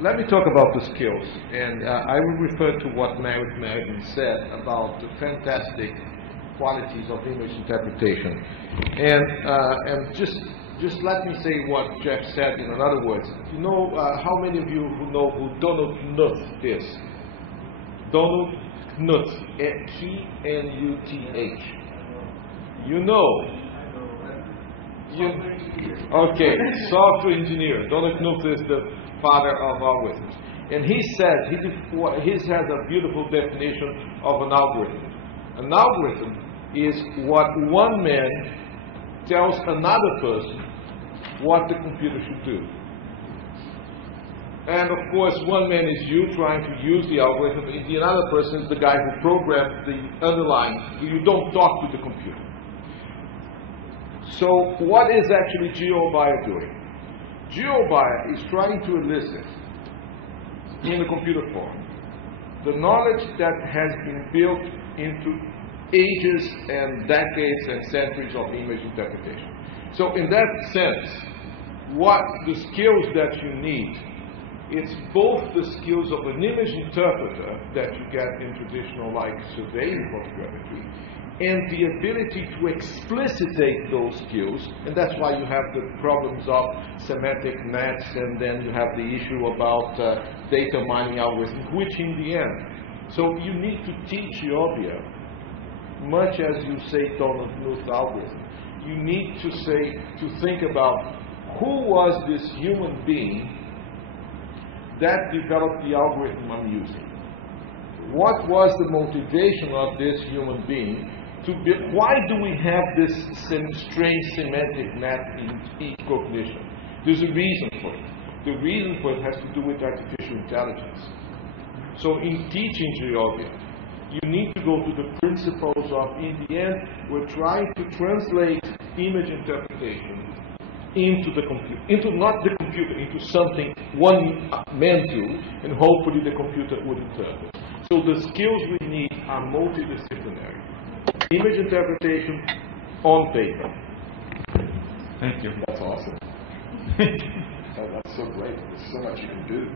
let me talk about the skills, and I will refer to what Merritt Merriman said about the fantastic qualities of image interpretation. And just let me say what Jeff said in other words. You know, how many of you who know who Donald Knuth is? Donald Knuth, Knuth. You know. Okay, software engineer. Donald Knuth is the father of algorithms. And he said, he has a beautiful definition of an algorithm. An algorithm is what one man tells another person what the computer should do. And of course, one man is you trying to use the algorithm, and the other person is the guy who programmed the underlying. You don't talk to the computer. So what is actually GeoBio doing? GeoBio is trying to elicit, in the computer form, the knowledge that has been built into ages and decades and centuries of image interpretation. So in that sense, what the skills that you need, it's both the skills of an image interpreter that you get in traditional like surveying photogrammetry, and the ability to explicitate those skills, and that's why you have the problems of semantic nets, and then you have the issue about data mining algorithms, which in the end, so you need to teach Eobia, much as you say Donald Knuth algorithm. You need to think about who was this human being that developed the algorithm I'm using. What was the motivation of this human being? Why do we have this strange semantic net in cognition? There's a reason for it. The reason for it has to do with artificial intelligence. So in teaching Geobia, you need to go to the principles of, in the end, we're trying to translate image interpretation into the computer, into not the computer, into something one man do, and hopefully the computer would interpret. So the skills we need are multidisciplinary. Image interpretation on paper. Thank you. That's awesome. Oh, that's so great. There's so much you can do.